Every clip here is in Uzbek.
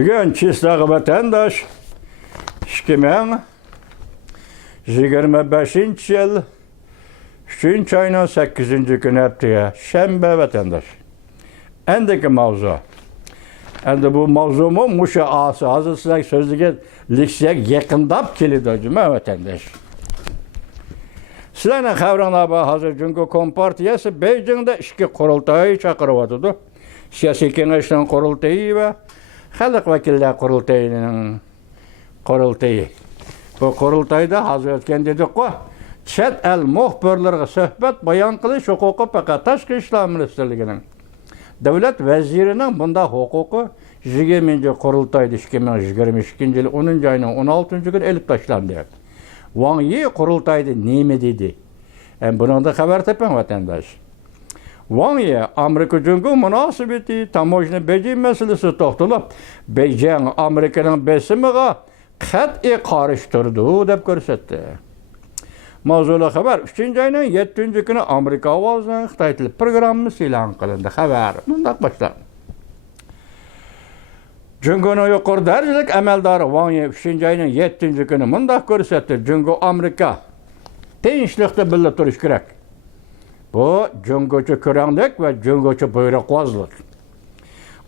Bugün Çislak vatandaş 2025 yıl 3. ayının 8. günü heptiye Şembe vatandaş. Endeki mavzu. Endi bu mavzumu muşa ağası hazırsızak sözlüge liksiyek yakındap kilidi hocama vatandaş. Sizlerine kavranlar hazır çünkü Kompartiyası Beijing'de iki kurultayı çakırıvatıdı. Siyasi kengeçten kurultayı ve Halk Vekiller Kurultayı'nın kurultayı. Bu kurultayda hazır etken dedik ki, chet el muhbirlerine sohbet bayan kılış hukuku fakat Tashqi ishlar Ministerligi'nin devlet vezirinin bunda hukuku 20. kurultayda 2022 yıl 10. ayının 16. gün elip taşlandı. Wang Yi kurultayda neymi dedi? Bunun da haber tepen vatandaş. Wang Yi, Amerika Cumhuriyeti münasebeti, tamojni Beijing meselesi toxtulup, Beijing Amerika'nın besimiga qat'iy qarshi deb ko'rsatdi. Mavzuli haber 3. ayının 7. günü Amerika ovozini Xitoy tili programmasi e'lon qilindi. Xabar bunday boshlanadi. Jungo'nun yuqori darajalik amaldori Wang Yi 3. ayının 7. günü bunday ko'rsatdi. Jungo Amerika tinchlikda birga turish kerak. Bu Jungo'cha ko'ranglik ve Jungo'cha buyruqbozlik.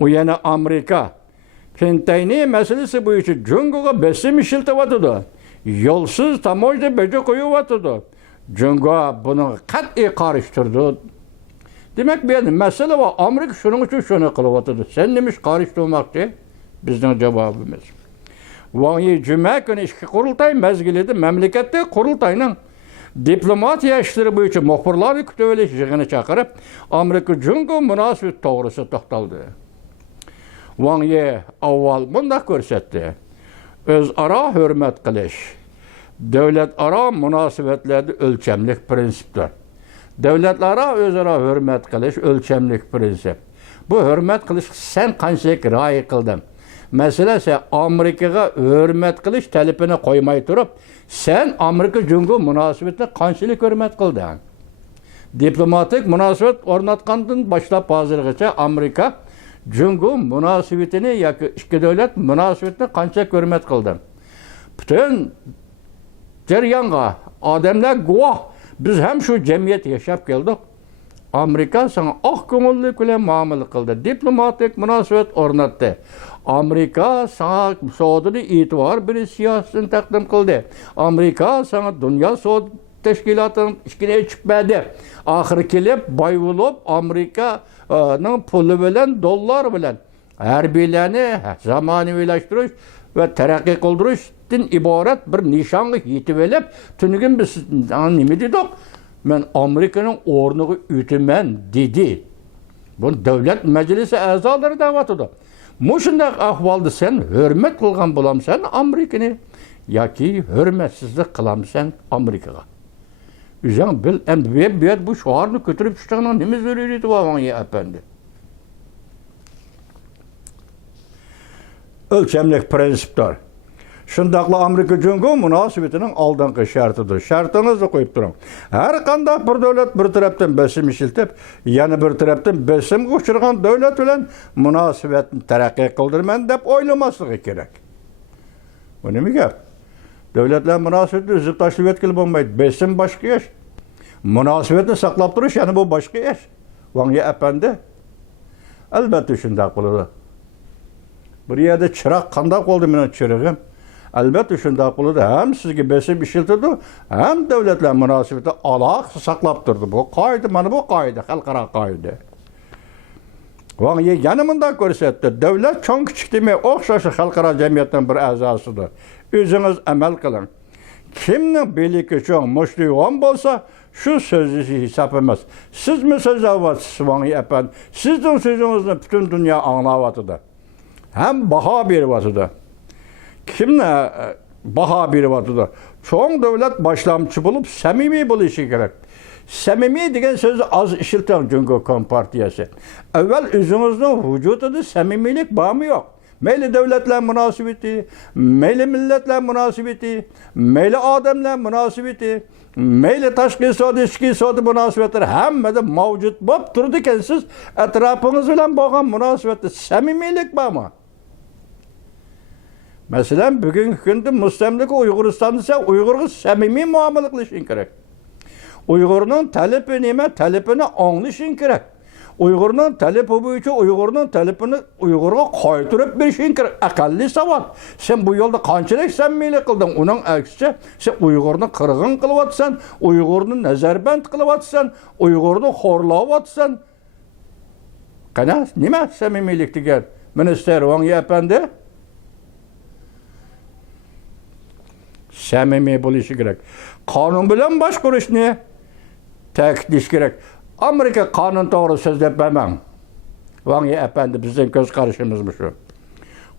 U yana Amerika Pentaine meselesi bo'yicha Jungo'ga besim ishiltiyotidi. Yo'lsiz tamojda bejo qo'yiyotidi. Jungo buni qat'iy qarshi turdi. Demak, bu yerda masala va Amerika shuning uchun shuni qilyotidi. Sen nima ish qarshi turmoqchi? Bizning javobimiz. Wang Yi juma kuni ishki qurultay mezgilida mamlakatda qurultayning diplomatiya ishlari bo'yicha muxbirlarni kutib olish yig'ini chaqirib, Amerika Jungo munosabat to'g'risida to'xtaldi. Wang Yi avval bunday ko'rsatdi. O'zaro hurmat qilish davlataro munosabatlarda o'lchamlik prinsipdir. Davlatlararo o'zaro hurmat qilish o'lchamlik prinsip. Bu hurmat qilish sen qanchalik rioya qilding? Masala esa Amerikaga hurmat qilish talabini qo'ymay turib, sen Amerika Jungo munosabatini qanchalik hurmat qilding? Diplomatik munosabat o'rnatgandan boshlab hozirgacha Amerika Jungo munosabatini yoki ikki davlat munosabatini qancha hurmat qildi? Butun jarayonga odamlar guvoh. Biz ham shu jamiyat yashab keldik. Amerika sana oq ko'ngillik bilan muomala qildi. Diplomatik munosabat o'rnatdi. Amerika sana savdoda e'tibor berish siyosatini taqdim qildi. Amerika sana dunyo savdo tashkilotining ishini chiqmadi. Oxiri kelib boy bo'lib Amerikaning puli bilan, dollar bilan harbiylarni zamonaviylashtirish va taraqqiy qildirishdan iborat bir nishonga yetib olib, tunugin biz nima dedik? Men Amerikaning o'rniga o'taman dedi. Bu davlat majlisi a'zolari da'vatida. Mushundaq ahvolda sen hurmat qilgan bo'lamsan Amerikani yoki hurmatsizlik qilamsan Amerikaga. O'zing bil, endi bu shiorni ko'tarib chiqishdan nima zaruriyati bor Wang Yi efendi? O'lchamlik prinsipdir. Shundaqla Amerika Jungo munosabatining oldingi shartidir. Shartingizni qo'yib turing. Har qanday bir davlat bir tarafdan besim ishiltib, yana bir tarafdan besimga uchragan davlat bilan munosabatni taraqqiy qildirman deb o'ylamasligi kerak. Bu nima gap? Davlatlar munosabatni uzib tashlab etkili bo'lmaydi. Besim boshqa ish. Munosabatni saqlab turish yana bu boshqa ish. Wang Yi efendi albatta shunday qiladi. Bir yerda chiroq qanday qoldi mening chirog'im? Albatta shunday qiladi. Ham sizga besim ishiltirdi, ham davlatlar munosabatini alohida saqlab turdi. Bu qoida, mana bu qoida, xalqaro qoida. Wang Yi yana bunday ko'rsatdi. Davlat cho'ng kichik demay o'xshash xalqaro jamiyatning bir a'zosidir. O'zingiz amal qiling. Kimning beliki cho'ng, mushtiyon bo'lsa, shu so'zi hisob emas. Siz mi so'zlayapsiz Wang Yi efendi? Sizning so'zingizni butun dunyo anglayotdi. Ham baho beryapti. Kimne baho beryapti? Cho'ng davlat boshlamchi bo'lib, samimiy bo'lishi kerak. Samimiy degan so'zni az ishiltan Jungo Kompartiyasi. Avval o'zingizning vujudida samimiylik bormi yo'q? Mayli davlatlar munosabati, mayli millatlar munosabati, mayli odamlar munosabati, mayli tashqi iqtisodiy, ichki iqtisodiy munosabatlar hammada mavjud bo'lib turdi ekan. Siz atrofingiz bilan bo'lgan munosabatda samimiylik bormi? Masalan, bugungi kunda mustamlika Uyg'uriston desa, Uyg'urga samimiy muomala qilishing kerak. Uyg'urning talabi nima? Talabini anglashing kerak. Uyg'urning talabi bo'yicha Uyg'urning talabini Uyg'urga qaytarib berishing kerak. Aqalli savod. Sen bu yo'lda qanchalik samimiylik qilding? Uning aksicha, sen Uyg'urni qirg'in qilyapsan, Uyg'urni nazarband qilyapsan, Uyg'urni xo'rlayapsan. Qana, nima samimiylik degan? Minister Wang Yi apandi samimiy bo'lishi kerak. Qonun bilan boshqarishni ta'kidlash kerak. Amerika qonun to'g'ri so'z deb bilmang. Wang Yi apandi bizning ko'z qarashimiz shu.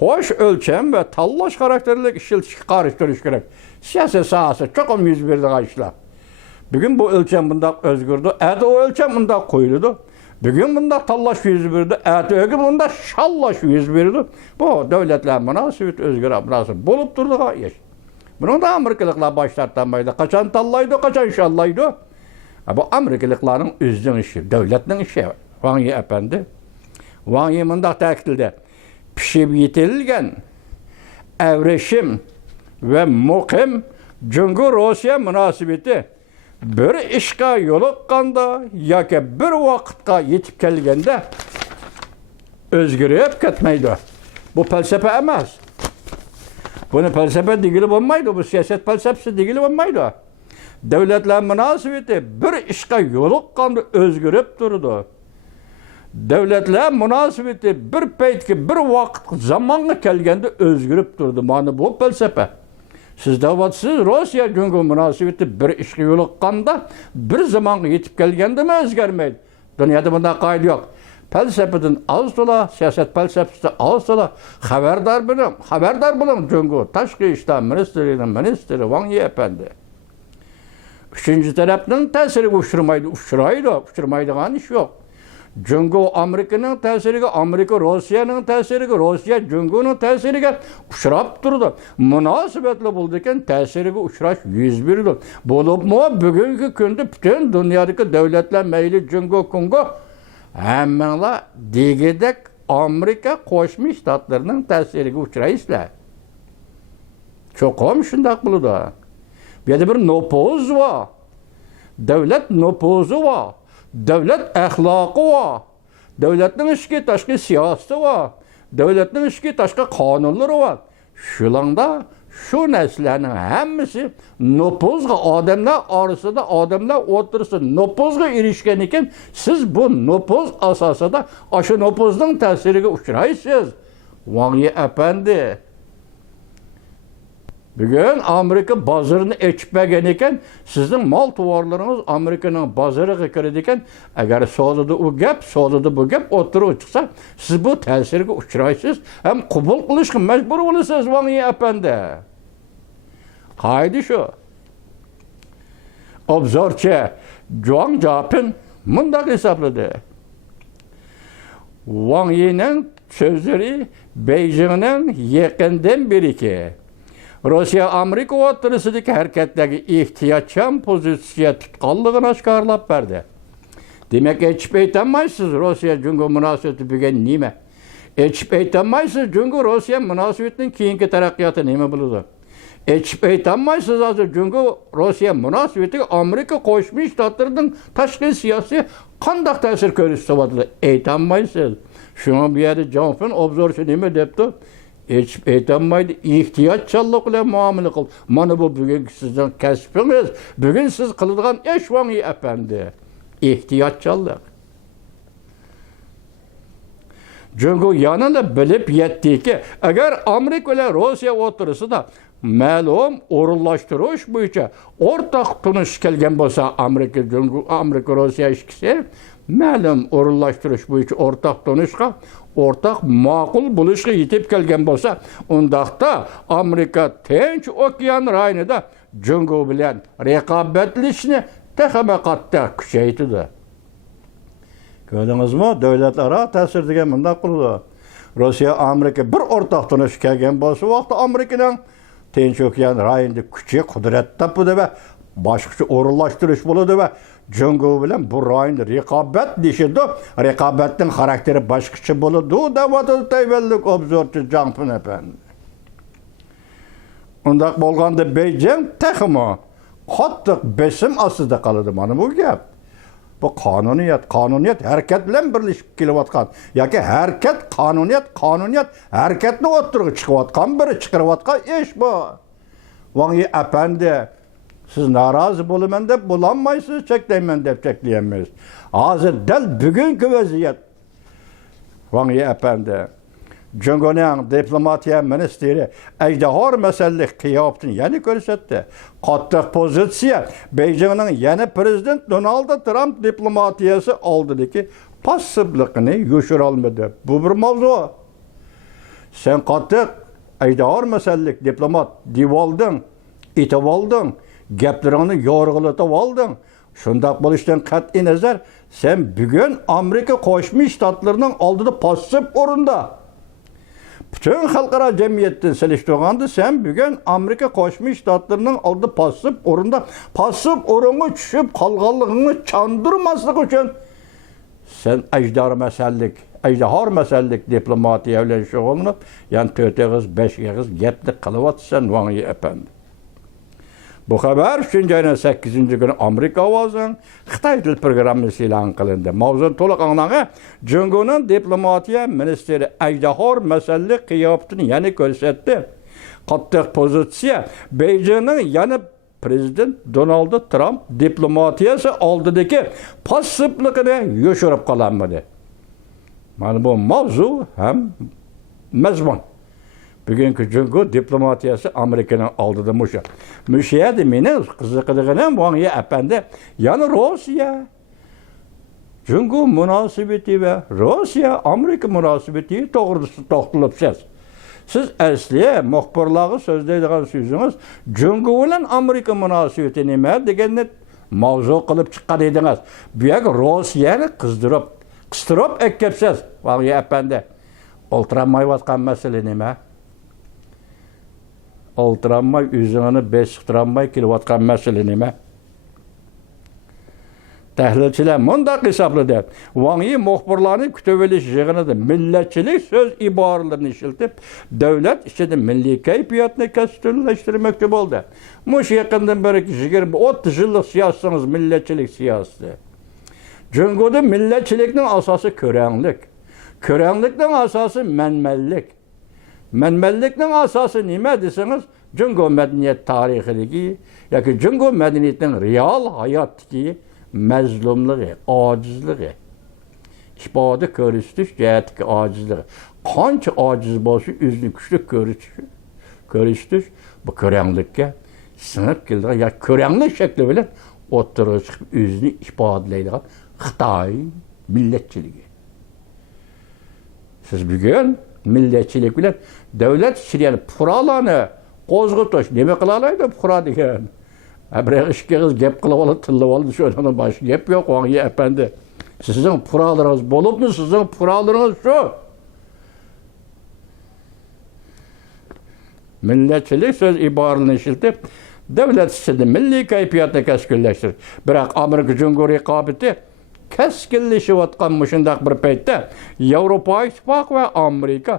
Qo'sh o'lcham va tanlash xarakterli ishlatishga qarshi turish kerak. Siyosiy sohasi cho'qim yuz beradigan ishlar. Bugun bu o'lcham bundoq o'zgardi, ati o o'lcham bundoq qo'yildi. Bugun bundoq tanlash yuz berdi, atiga bundoq shallash yuz berdi. Bu davlatlar munosabat o'zgarib bo'lib turadigan ish. Bunda Amerikalıklar baş tartmaydı. Kaçan tallaydı, kaçan şallaydı. Bu Amerikalıkların özünün işi, devletin işi. Wang Yi apandi. Wang Yi mundaq ta'kidladi. Pishib yetilgan avrashim va muqim Jungo Rossiya munosabati bir ishga yo'liqqanda yoki bir vaqtga yetib kelganda o'zgarib ketmaydi. Bu falsafa emas. Bunu felsefe digili olmaydı, bu siyaset felsefesi digili olmaydı. Devletler münasebeti bir işe yoluqqanda özgürüp durdu. Devletler münasebeti bir paytki, bir vaqt zamanı kelgende özgürüp durdu. Mana bu felsefe. Siz davatsız Rusya Jungo münasebeti bir işe yoluqqanda bir zamanı yetip kelgende mi özgermeydi? Dünyada bunda kaydı yok. Felsefeden az dola, siyaset felsefesi az dola, haberdar bulun Jungo, Tashqi ishlar ministrining ministri Wang Yi apandi. Üçüncü tarafning ta'siriga uchramaydigan ish yo'q. Jungo Amerikaning ta'siriga, Amerika Rossiyaning ta'siriga, Rossiya Jungoning ta'siriga uchrab turdi. Munosabatli bo'ldi ekan, ta'siriga uchrash yuz berdi. Bo'libmi bugungi kunda butun dunyodagi davlatlar mayli Jungo, Kongo hammalar degidek Amerika Qo'shma Shtatlarining ta'siriga uchraysizlar. Cho'qim shunday bo'ladi. Bu yerda bir nopoz bor. Davlat nopozi bor. Davlat axloqi bor. Davlatning ichki tashqi siyosati bor. Davlatning ichki tashqi qonunlari bor. Shulanda şu narsalarning hammasi nopozga odamlar orasida odamlar o'tirsa nopozga erishgan ekan, siz bu nopoz asosida o'sha nopozning ta'siriga uchraysiz. Wang Yi apandi. Bugun Amerika bozorini echmagan ekan, sizning mol tovarlaringiz Amerikaning bozoriga kiradi ekan, agar sodada u gap, sodada bu gap o'tirib chiqsa, siz bu ta'sirga uchraysiz, ham qabul qilishga majbur bo'lasiz Wang Yi apandi. Haydi shu. Obzorchi Zhuang Jiapin mundaq hisobladi. Wang Yi'ning so'zlari Beijingning yaqindan beriki Rossiya Amerika o'rtasidagi harakatdagi ehtiyotchan pozitsiya tutganligini oshkorlab berdi. Demak, hech aytolmaysiz Rossiya Jungo munosabati bugun nima? Hech aytolmaysiz Jungo Rossiya munosabatining keyingi taraqqiyoti nima bo'ladi? Hech aytolmaysiz hozir Jungo Rossiya munosabatiga Amerika Qo'shma Shtatlarining tashqi siyosiy qanday ta'sir ko'rsatadi? Aytolmaysiz. Shunga bu yerda Jonfin obzorchi nima debdi? Hech aytolmaydi, ehtiyotchanlik bilan muomala qil. Mana bu bugungi sizning kasbingiz. Bugun siz qiladigan ish Wang Yi apandi. Ehtiyotchanlik. Jungo yanada bilib yetdiki, agar Amerika bilan Rossiya o'tirisida ma'lum o'rinlashtirish bo'yicha o'rtaq tunish kelgan bo'lsa, Amerika Rossiya ishkisi ma'lum o'rinlashtirish bo'yicha o'rtaq tunishga, o'rtaq ma'qul bo'lishga yetib kelgan bo'lsa, undaqda Amerika Tinch okean rayonida Jungo bilan raqobatlashishni texnik qattiq kuchaytirdi. Ko'rdingizmi? Davlatlararo ta'sir degan bunday qildi. Rossiya Amerika bir o'rtaq tunish kelgan bo'lsa, vaqtda Amerikaning Tinch okean rayonida kuchi, qudrat topdi va boshqacha o'rinlashtirish bo'ladi va Jungo bilan bu rayonda raqobat deyishdi. Raqobatning xarakteri boshqacha bo'ladi. Davlat tayvanlik obzorchi Jonfin apandi. Undaq bolğanda Beijing texmi qattiq besim ostida qoladi. Mana bu gap. Bu qonuniyat harakat bilan birlashib kelayotgan yoki harakat qonuniyat harakatni o'ttirib chiqayotgan biri chiqarayotgan ish bu. Vangi apandi siz norozi bo'laman deb bo'lolmaysiz, cheklayman deb cheklayamiz. Hozir dal bugungi vaziyat Vangi apandi Jungoning diplomatiya ministri ajdahor masalalik qiyofasini yana ko'rsatdi. Qattiq pozitsiya Beijingning yana prezident Donald Trump diplomatiyasi oldidagi passivligini yo'shira olmadi. Bu bir mavzu. Sen qattiq ajdahor masalalik diplomat divolding, etib olding, gaplaringni yorg'ilatib olding. Shundaq bo'lishidan qat'iy nazar, sen bugun Amerika Qo'shma Shtatlarining oldida passiv o'rinda bütün xalqaro jamiyatdan selishtirganda sen bugun Amerika Qo'shma Shtatlarining oldida passiv o'ringa tushib qolganligini chandurmaslik uchun sen ajdahor masalalik diplomatiya bilan shug'ullanib, yani 4 og'iz 5 og'iz gapni qilyapsan Vangi apandi. Bu xabar 3-8 kuni Amerika ovozining Xitoy til programmasi e'lon qilindi. Mavzu to'liq anglang'i Jungoning diplomatiya ministri ajdahor masalalik qiyofasini yana ko'rsatdi. Qattiq pozitsiya Beijingning yana prezident Donald Trump diplomatiyasi oldidagi passivligini yo'shirib qolanmadi. Mana bu mavzu ham mazmun. Bugungi Jungo diplomatiyasi Amerikaning oldida mushayadi meni qiziqadiganim Vangi apandi, yana Rossiya Jungo munosabati va Rossiya Amerika munosabati to'g'risida to'xtalibsiz. Siz asli muxbirlarga so'zlaydigan so'zingiz Jungo bilan Amerika munosabati nima deganni mavzu qilib chiqqan edingiz. Bu yerga Rossiyani qistirib ekkapsiz Vangi apandi. O'ltiranmayotgan masala nima? Oltiranmay, o'zini besiqtiranmay kelayotgan masala nima? Tahlilchilar mundaq hisobladi. Vangi muxbirlarning kutib olish yig'inida millatchilik so'z iboralarini ishlatib, davlat ichida milliy kayfiyatni kasblantirmoqchi bo'ldi. Mush yaqindan beri 20-30 yillik siyosatingiz millatchilik siyosati. Jungoda millatchilikning asosi ko'ranglik. Ko'ranglikning asosi manmanlik. Manmanlikning asosi nima desangiz, Jungo madaniyat tarixidagi yoki Jungo madaniyatining real hayotdagi mazlumligi, ojizligi, ifoda ko'rsatish jihatdagi ojizligi. Qancha ojiz bo'lsa, o'zini kuchli ko'rsatish bu ko'ranglikka singib kelgan yoki ko'ranglik shakli bilan o'ttirib chiqib o'zini ifodalaydigan Xitoy millatchiligi. Siz bugun millatchilik bilan davlat ichida puralarni qo'zg'atish nima qila oladi pura degan. Bir ikki qiz gap qilib olib, tillab olib, shundan boshqa gap yo'q, Vangi apandi. Sizning puralaringiz bo'libmi? Sizning puralaringiz shu. Millatchilik so'z iboralarini ishlatib, davlat ichida milliy kayfiyatni kasblashtirish. Biroq Amerika Jungo raqobati keskinlashayotgan shundaq bir paytda Yevropa Ittifoqi va Amerika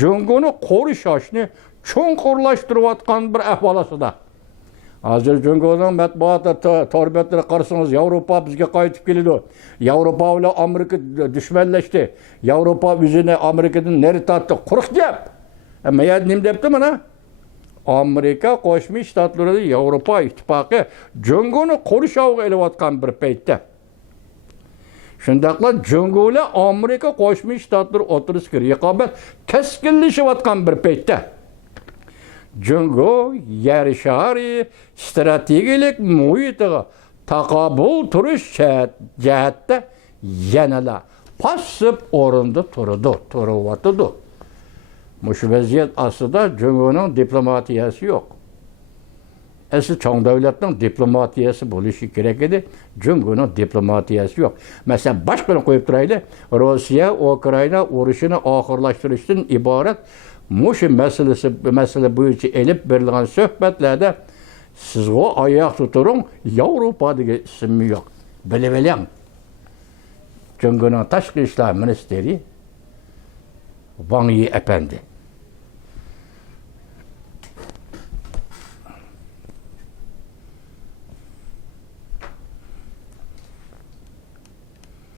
Jungoni qo'rishashni cho'nqurlashtirayotgan bir ahvolida. Hozir Jungoning matbuotda torbetlari qarasangiz, Yevropa bizga qaytib keladi. Yevropa bilan Amerika dushmanlashdi. Yevropa o'zini Amerikadan nari tortdi. Quruq gap. Ammo nima debdi mana? Amerika Qo'shma Shtatlarida Yevropa Ittifoqi Jungoni qo'rishavga elayotgan bir paytda. Shundaqla Jungo bilan Amerika Qo'shma Shtatlari o'tirishga raqobat keskinlashayotgan bir paytda Jungo yer shari strategik muhitiga taqobil turish jihatda yanada passiv o'rinda turibdi. Mush vaziyat aslida Jungoning diplomatiyasi yo'q. Asli cho'ng davlatning diplomatiyasi bo'lishi kerak edi. Jungoning diplomatiyasi yo'q. Masalan, boshqani qo'yib turaylik. Rossiya Ukraina urushini oxirlashtirishdan iborat mush masala bo'yicha elib berilgan suhbatlarda sizga oyoq tuturing, Yevropa degan ismi yo'q. Bilib oling. Jungoning tashqi ishlar ministri Vangi apandi.